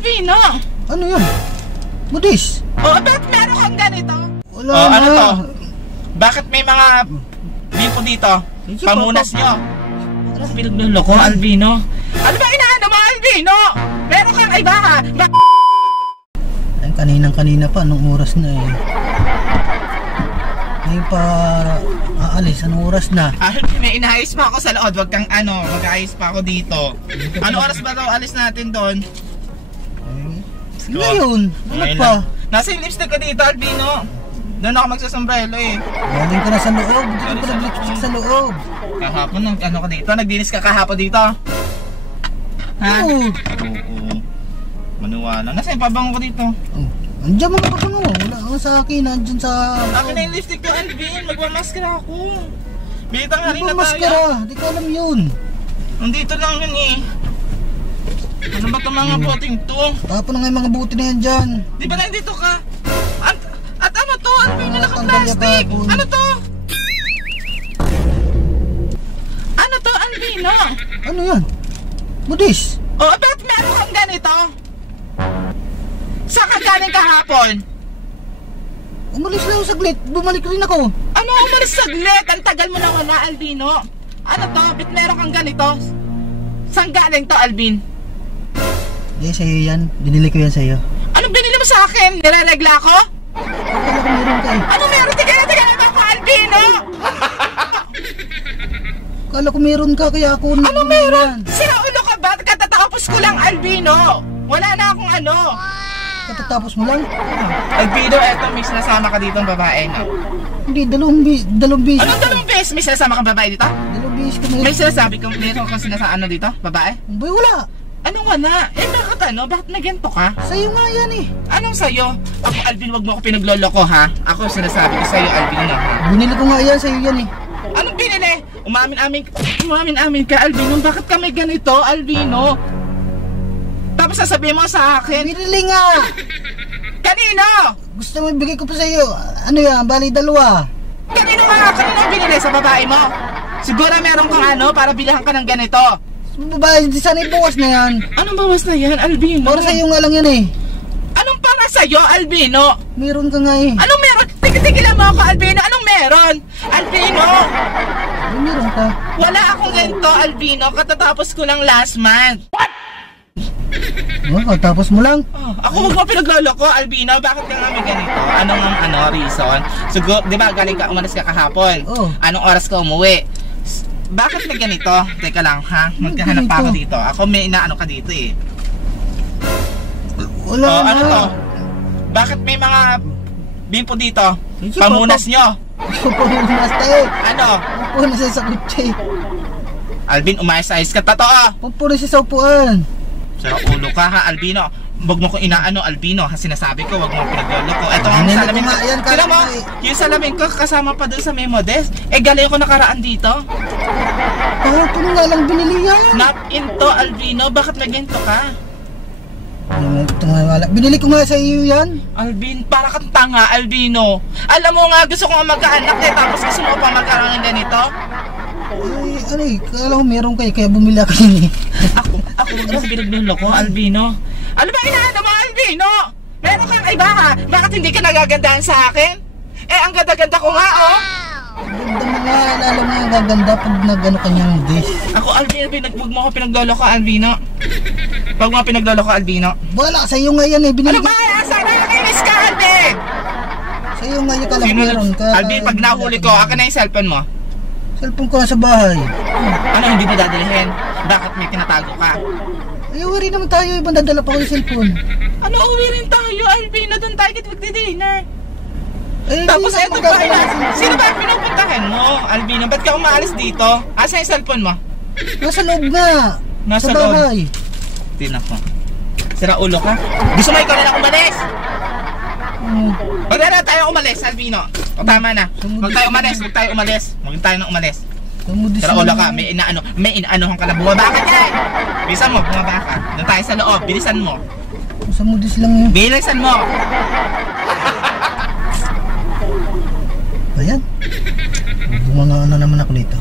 Alvino? Ano yan? Budis? Oo, bakit meron kang ganito? Wala Oh, na. ano to? Bakit may mga bimpo dito? Pamunas nyo. Ano pinagluloko, Alvino? Ano ba inaano mo, Alvino? Meron kang iba ha? Ay, kaninang-kanina pa, anong oras na eh. Ngayon pa aalis, anong oras na? May inaayos pa ako sa loob, wag kang ano, mag-aayos pa ako dito. Ano oras ba daw alis natin doon? Ngayon, ano pa? Nasa yung lipstick ko dito, Alvino. Doon ako magsasombrelo eh. Galing ka na sa loob, dito ka nag-lipstick sa loob. Kahapon, ano ka dito? Nagdinis ka kahapon dito? Ha? Oo. Oo. Manuwala. Nasa yung pabango ko dito? Oh. Andiyan mga pabango, wala ka sa akin, andyan sa... Akin na yung lipstick ko, Alvin. Magmamaskara ako. Bitang hari na tayo. Magmamaskara, di ko alam yun. Nandito lang yun eh. Ano ba itong mga puting to? Tapon na nga yung mga buti na yan dyan. Di ba nandito ka? At ano to? Alvin na naka-plastic? Ano to? Ano to, Alvino? Ano yan? Budis? Oh, bakit meron kang ganito? Saan ka galing kahapon? Umalis lang ako saglit, bumalik rin ako. Ano umalis saglit? Ang tagal mo na wala, Alvino. Ano to? Bakit meron kang ganito? Saan galing to, Alvin? Eh, sa'yo yan. Binili ko yan sa'yo. Anong binili mo sa akin? Nireregla ko? Akala ko meron ka eh. Ano meron? Tignan mo ako, Alvino! Akala ko meron ka, kaya ako... Ano meron? Sira ulo ka ba? Katatapos ko lang, Alvino. Wala na akong ano. Katatapos mo lang? Alvino, eto, may sinasama ka dito ng babae, no? Hindi, dalawang bis. Anong dalawang beses? May sinasama kang babae dito? Dalawang bis ka meron. May sinasabi kang meron kang sinasama dito? Babae? Boy, wala. Anong wala? Eh bakit ano? Bakit nagento ka? Sa'yo nga yan eh. Anong sa'yo? Ako, Alvin, wag mo ako pinagloloko ha? Ako sinasabi ko sa'yo, Alvin na ha? Binili ko nga yan, sa'yo yan eh. Anong binili? Umamin ka, Alvino. Bakit ka may ganito, Alvino? Tapos sasabihin mo sa akin? Binili nga. Kanino? Gusto mo ibigay ko pa sa'yo. Ano yan? Bali dalawa. Kanino nga? Kanino binili sa babae mo? Siguro meron kang ano para bilihan ka ng ganito. Babae, di sana ibukas na yan. Anong bawas na yan, Alvino? Para sa'yo nga lang yan eh. Anong para sa'yo, Alvino? Meron ka nga eh. Anong meron? Tigilan mo ako, Alvino. Anong meron? Alvino! Meron ka. Wala akong ganito, Alvino. Katatapos ko lang last month. What? Oh, tapos mo lang. Oh, ako mo pinagloloko, Alvino. Bakit ka nga may ganito? Anong reason? Siguro, di ba galing ka, umalis ka kahapon? Oh. Anong oras ka umuwi? Bakit may ganito? Teka lang ha, magkahanap pa ako dito. Ako may inaano ka dito eh. Wala Oh, na. ano to? Bakit may mga bimpo dito? Pamunas nyo? Pamunas tayo. Ano? Pamunas siya sa kutsi. Alvin, umayos-ayos ka. Totoo! Pamunas siya sa upuan. Sira ulo ka ha, Alvino. Wag mo ko inaano, Alvino, ha, sinasabi ko, wag mo pinagloloko. Ito ang salamin ko. Tira mo, yung salamin ko kasama pa doon sa Memo Desk. Eh, galing ko nakaraan dito. Kahapon nga lang binili yan. Not into, Alvino. Bakit may ganito ka? Binili ko nga sa iyo yan. Alvin, para kang tanga, Alvino. Alam mo nga, gusto ko nga magkaanak eh, tapos gusto mo pa magkaroon ng ganito? Ay, ano eh, kala ko meron kayo, kaya bumili ako yun eh. Ako na pinagloloko, Alvino. Ano ba inaano mo, Alvino? Meron kang iba ha? Bakit hindi ka nagagandahan sa akin? Eh, ang ganda-ganda ko nga, oh. Ganda mo nga, lalo nga gaganda pag nag-ano kanyang dish. Ako, Alvino, wag mo ako pinagloloko, Alvino. Wag mo ako pinagloloko, Alvino. Wala, sa iyo nga yan eh. Binili Ano ba? Asan na nakinis ka, Alvin? Sa iyo nga yan, kala ko meron ka. Alvin, pag nahuli ko, akin na yung cellphone mo. Cellphone ko na sa bahay. Ano, hindi mo dadalhin? Bakit may tinatago ka? Ay, uwi rin naman tayo, ibang dadala pa ko yung cellphone. Ano, uwi rin tayo, Alvino, doon tayo magdi-dinner. Eh, tapos eto pa rin, sino ba pinupuntahan mo, Alvino? Ba't ka umaalis dito? Asa yung cellphone mo? Nasa loob nga. Nasa sa bahay. Tinak mo. Sira ulo ka? Gusto mo ikaw na lang umalis? Huwag na tayo umalis, Alvino. O tama na. Huwag tayo umalis. Huwag tayo nang umalis. Sira ulo ka. May inaanohan ka na. Bumaba ka dyan. Bilisan mo, bumaba ka. Doon tayo sa loob. Bilisan mo. Sa mudis lang yun. Bilisan mo. Ayan. Bumanga na naman ako dito.